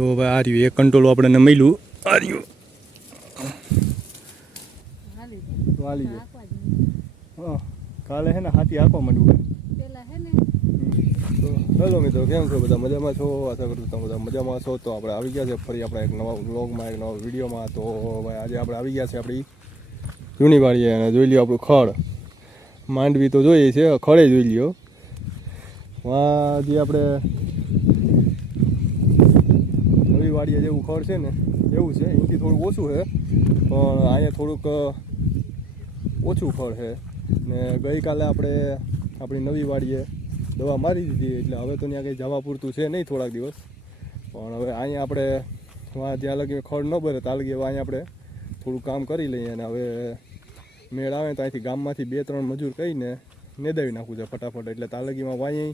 તો હવે આ રહ્યું એક કંટ્રોલ આપણને મળ્યું આ રહ્યું તો હાલી જાય હા કાલે હે ને હાથી આંકવા માંડવું તો ચલો મિત્રો કેમ છો બધા મજામાં છો આશા કરું તમે બધા મજામાં છો તો આપણે આવી ગયા છે ફરી આપણા એક નવા વ્લોગમાં એક નવા વિડીયોમાં તો ભાઈ આજે આપણે આવી ગયા છે આપણી જૂની વાડીએ અને જોઈ લ્યો આપણું ખડ માંડવી તો જોઈએ છે ખડે જોઈ લ્યો વાં જે આપણે નવી વાડીએ જેવું ખડ છે ને એવું છે એનાથી થોડુંક ઓછું છે પણ અહીંયા થોડુંક ઓછું ખડ છે ને ગઈકાલે આપણે આપણી નવી વાડીએ દવા મારી દીધી એટલે હવે તો ત્યાં કંઈ જવા પૂરતું છે નહીં થોડાક દિવસ પણ હવે અહીંયા આપણે જ્યાં લગી ખડ ન ભરે ત્યાં લગી હવે અહીંયા આપણે થોડું કામ કરી લઈએ અને હવે મેળ આવે તો અહીંથી ગામમાંથી 2-3 મજૂર કહીને નેદાવી નાખવું છે ફટાફટ એટલે તાલગીમાં વાંઈ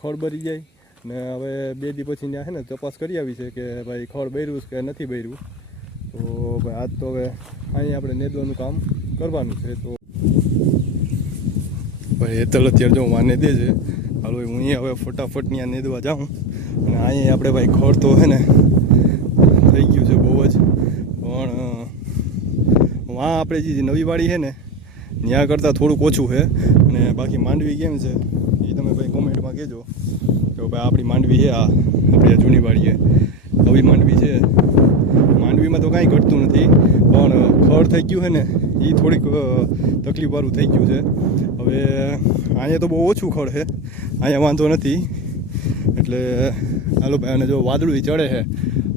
ખડ ભરી જાય ને હવે 2 દી પછી ત્યાં છે ને તપાસ કરી આવી છે કે ભાઈ ખડ બર્યું કે નથી બર્યું તો ભાઈ આજ તો હવે અહીંયા આપણે નેદવાનું કામ કરવાનું છે તો ભાઈ હેતલ અત્યારે જો વાને દે છે હાલો હું અહીંયા હવે ફટાફટ ત્યાં નેદવા જાઉં અને અહીંયા આપણે ભાઈ ખડ તો છે ને થઈ ગયું છે બહુ જ પણ વાં આપણે જે નવી વાડી છે ને ત્યાં કરતાં થોડુંક ઓછું છે અને બાકી માંડવી કેમ છે એ તમે ભાઈ કોમેન્ટમાં કહેજો કે ભાઈ આપણી માંડવી છે આ આપણી જૂની વાડીએ નવી માંડવી છે માંડવીમાં તો કાંઈ ઘટતું નથી પણ ખડ થઈ ગયું છે ને એ થોડીક તકલીફવાળું થઈ ગયું છે હવે અહીંયા તો બહુ ઓછું ખડ છે અહીંયા વાંધો નથી એટલે હાલો ભાઈ અને જો વાદળું ચડે છે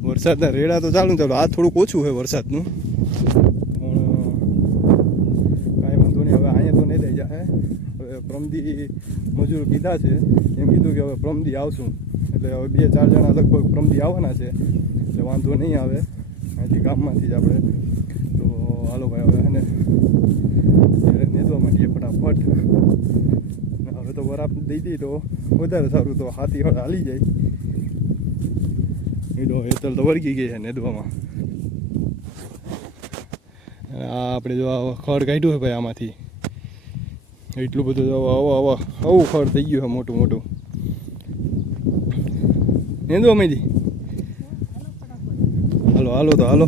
વરસાદના રેડા તો ચાલુ આ થોડુંક ઓછું છે વરસાદનું હવે પ્રમદી મજૂર કીધા છે એમ કીધું કે હવે પ્રમદી આવશું એટલે હવે 2-4 જણા લગભગ પ્રમદી આવવાના છે એટલે વાંધો નહીં આવે અહીંથી ગામમાંથી જ આપણે તો હાલો ભાઈ હવે એને નેદવા માંડીએ ફટાફટ હવે તો બરાબર દઈ દઈ તો વધારે સારું તો હાથી હળ હાલી જાય ઈડો હેતલ તો વળગી ગઈ છે નેદવામાં આ આપણે જો ખડ કાઢ્યું છે ભાઈ આમાંથી એટલું બધું આવું ખડ થઈ ગયું છે મોટું મોટું નેંદવા માંડી હાલો હાલો તો હાલો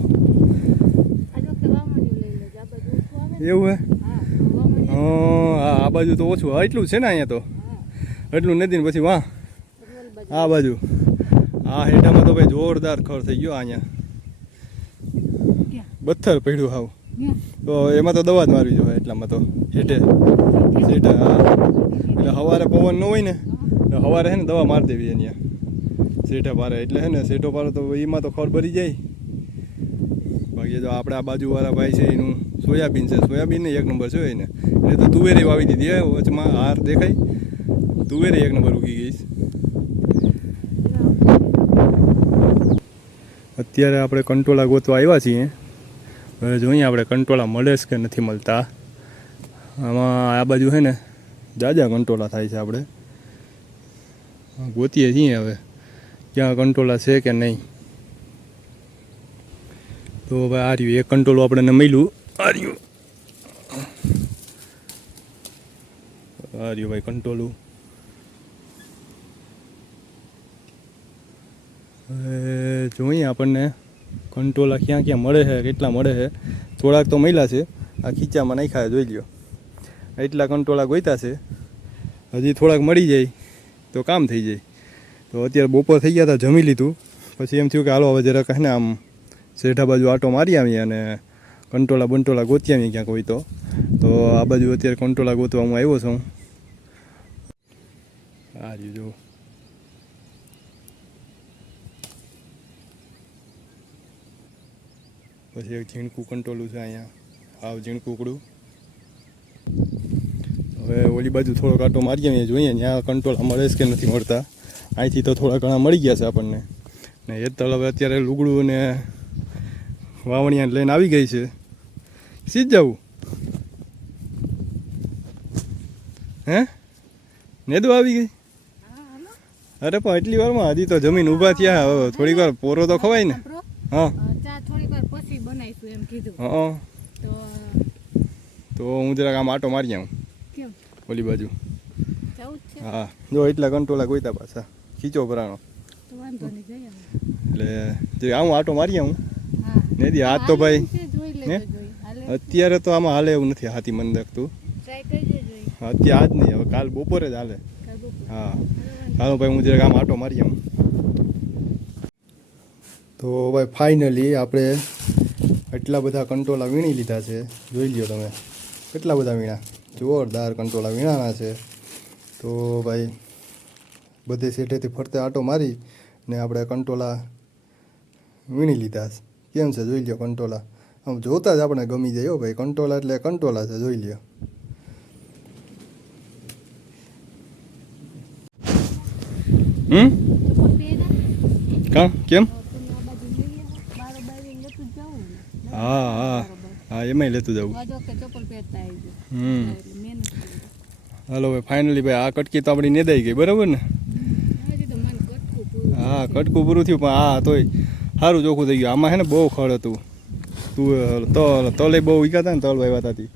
એવું હે હા આ બાજુ તો ઓછું એટલું છે ને અહીંયા તો એટલું નથી ને પછી વાહ આ બાજુ આ હેઠામાં તો ભાઈ જોરદાર ખડ થઈ ગયો અહીંયા પથ્થર પડ્યું હાવ તો એમાં તો દવા જ મારવી જોઈએ એટલામાં તો હેઠે સેટા હા એટલે સવારે પવન ન હોય ને સવારે છે ને દવા મારી દેવી અહીંયા સેઠા પારે એટલે છે ને સેઠો પારો તો એમાં તો ખડ ભરી જાય બાકી જો આપણે આ બાજુવાળા ભાઈ છે એનું સોયાબીન છે સોયાબીન ને 1 નંબર છે એને એટલે તો તુવેરી વાવી દીધી હે વચમાં હાર દેખાય તુવેરી 1 નંબર ઉગી ગઈ અત્યારે આપણે કંટોલા ગોતવા આવ્યા છીએ હવે જોઈએ આપણે કંટોલા મળે છે કે નથી મળતા આમાં આ બાજુ છે ને જાજા કંટોલા થાય છે આપણે ગોતીએ છીએ હવે ક્યાં કંટોલા છે કે નહીં તો હવે આ રહ્યું એક કંટોલું આપણને મળ્યું આ રહ્યું ભાઈ કંટોલું હવે જોઈએ આપણને કંટોલા ક્યાં ક્યાં મળે છે કેટલા મળે છે થોડાક તો મળ્યા છે આ ખીચામાં નાખ્યા જોઈ લ્યો એટલા કંટોલા ગોઈતા છે હજી થોડાક મળી જાય તો કામ થઈ જાય તો અત્યારે બપોર થઈ ગયા હતા જમી લીધું પછી એમ થયું કે હાલો હવે જરાક ને આમ શેઠા બાજુ આટો મારી આવીએ અને કંટોલા બંટોલા ગોતી આવીએ ક્યાંક હોય તો આ બાજુ અત્યારે કંટોલા ગોતવા હું આવ્યો છું આ રહ્યું જો પછી એક ઝીણકું કંટોલું છે અહીંયા હાવ ઝીણકુકડું હવે ઓલી બાજુ થોડો કાંટો મારી આવીએ જોઈએ ત્યાં કંટોલા મળે છે કે નથી મળતા અહીંથી તો થોડા ઘણા મળી ગયા છે આપણને ને હેતલ હવે અત્યારે લુગડું ને વાવણિયા લઈને આવી ગઈ છે સીધ જવું હે નેદવા આવી ગઈ અરે પણ એટલી વારમાં હજી તો જમીન ઊભા થયા હવે થોડીક વાર પોરો તો ખવાય ને હા હા તો હું જરાક આમ આટો મારી આવું ઓલી બાજુ હા જો એટલા કંટોલા ગોઈતા પાછા ખીચો ભરાણો એટલે જે આવું આટો મારી આવું હા નેદી આજ તો ભાઈ જોઈ હે? લેજો જોઈ હાલે અત્યારે તો આમાં હાલે એવું નથી હાથી મન લાગતું ટ્રાય કરજો જોઈ અત્યારે આજ નહીં હવે કાલ બપોરે જ હાલે કાબુ હા ચાલો ભાઈ હું જરાક આમ આટો મારી આવું તો ભાઈ ફાઇનલી આપણે એટલા બધા કંટોલા વીણી લીધા છે જોઈ લ્યો તમે કેટલા બધા વીણા જોરદાર કંટોલા વીણાના છે તો ભાઈ બધે શેઠેથી ફરતે આટો મારી ને આપણે કંટોલા વીણી લીધા છે કેમ છે જોઈ લ્યો કંટોલા આમ જોતા જ આપણે ગમી જાય હો ભાઈ કંટોલા એટલે કંટોલા છે જોઈ લ્યો ચપ્પલ પહેરા કા કેમ તમે આ બાજુ લઈ આવો બારોબાર લેતું જ જાવું ને હા હા હા એમાંય લેતું જવું વાજો કે ચપ્પલ પહેરતા આવજો એટલે મહેનત કરી હાલો ભાઈ ફાઇનલી ભાઈ આ કટકી તો આપણી નેદાઈ ગઈ બરાબર ને હજી તો મન કટકું પૂરું હા કટકું પૂરું થયું પણ હા તોય સારું ચોખ્ખું થઈ ગયું આમાં હે ને બહુ ખડ હતું તું તલે બહુ વીકા હતા ને તલ વાવ્યા હતા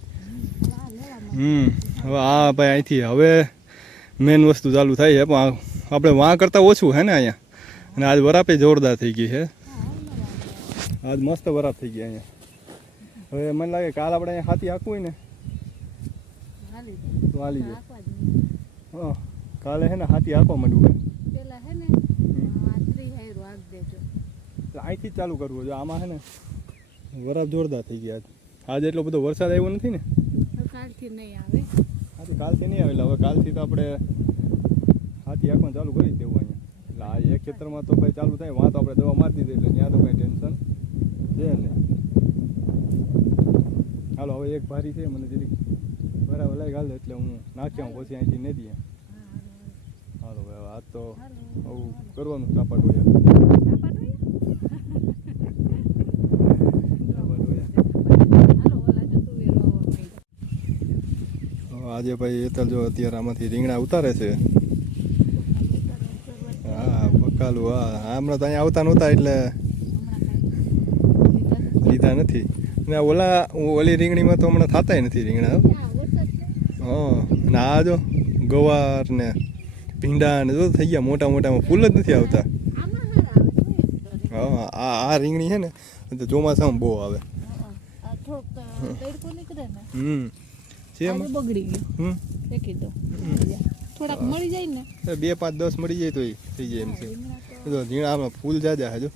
હવે આ ભાઈ અહીંથી હવે મેન વસ્તુ ચાલુ થાય છે પણ આપણે વાં કરતાં ઓછું હે ને અહીંયા અને આજ વરાપે જોરદાર થઈ ગઈ છે આજ મસ્ત વરાપ થઈ ગયા અહીંયા હવે મને લાગે કાલ આપણે અહીંયા હાથી આખવું હોય ને હાલી તો હાલી જાય આખવા જ નહીં હા કાલે હે ને હાથી આખવા માંડવું પેલા હે ને આ ત્રી હેરો આગ દેજો એટલે અહીંથી જ ચાલુ કરવું જો આમાં હે ને વરાપ જોરદાર થઈ ગયા આજે એટલો બધો વરસાદ આવ્યો નથી ને હવે કાલથી નહીં આવે હાથી કાલથી નહીં આવેલા હવે કાલથી તો આપણે હાથી આંખમાં ચાલુ કરી જ દેવું અહીંયા એટલે આ એક ખેતરમાં તો ભાઈ ચાલુ થાય વાં તો આપણે દવા મારી દીધી એટલે ત્યાં તો કંઈ ટેન્શન છે ને હાલો હવે એક ભારી છે મને જરીક બરાબર લાગે હાલ એટલે હું નાખ્યા હું પછી અહીંથી નહીં દઈએ હાલો હવે આજ તો આવું કરવાનું સાપાટ હોય આજે ભાઈ એતલ જો અત્યારે આમાંથી રીંગણા ઉતારે છે હા બકાલું હા હમણાં તો અહીંયા આવતા નહોતા એટલે લીધા નથી ને ઓલી રીંગણીમાં તો હમણાં થતાય નથી રીંગણા હા અને આ જો ગવાર ને ભીંડા ને જો થઈ ગયા મોટા મોટામાં ફૂલ જ નથી આવતા હા આ રીંગણી છે ને તો ચોમાસામાં બહુ આવે છે બગડી ગયું ફેંકી દો થોડાક મળી જાય ને 2, 5, 10 મળી જાય તો થઈ જાય એમ છે જો ઝીણા આમાં ફૂલ જાજા હજુ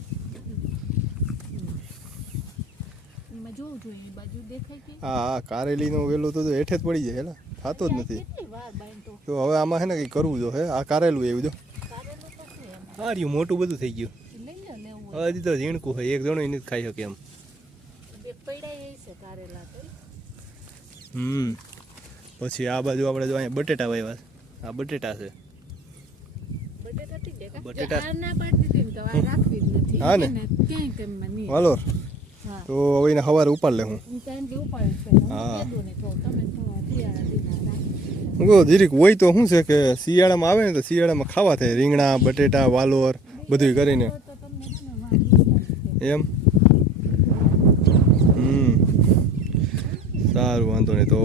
એમાં જોવું જોઈએ બાજુ દેખાય કે હા કારેલીનું વેલું તો હેઠે જ પડી જાય હેલા થતો જ નથી કેટલી વાર બાંધતો તો હવે આમાં હે ને કંઈક કરવું જો હે આ કારેલું એવું જો કારેલું તો છે એમાં હા રહ્યું મોટું બધું થઈ ગયું લઈ લો લેવું હજી તો ઝીણકું હોય એક જણો નથી ખાઈ શકે એમ બે પૈડા છે કારેલા તો પછી આ બાજુ આપણે જો અહીંયા બટેટા વાવ્યા આ બટેટા છે બટેટા થી દેખા બટેટા. આ ના પાડતી હતી ને તો આ રાખવી જ નથી હા ને. ક્યાંય કેમમાં નહીં વાલોર હા તો હવે એને સવારે ઉપાડ લે હું હું ત્યાં જે ઉપાડે છે હા. કીધું ને તો તમે થોડા શિયાળા દીના રાખી હું કહું જીરીક હોય તો શું છે કે શિયાળામાં આવે ને તો શિયાળામાં ખાવા થાય રીંગણા બટેટા વાલોર બધું કરીને તો તમને છે ને વાંધો એમ સારું વાંધો નહીં તો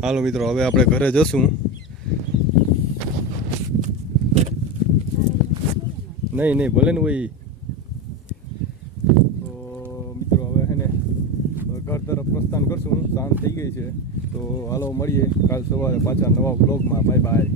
હાલો મિત્રો હવે આપણે ઘરે જશું નહીં ભલે ને હોય તો મિત્રો હવે છે ને ઘર તરફ પ્રસ્થાન કરશું શાંત થઈ ગઈ છે તો હાલો મળીએ કાલ સવારે પાછા નવા બ્લોગમાં બાય બાય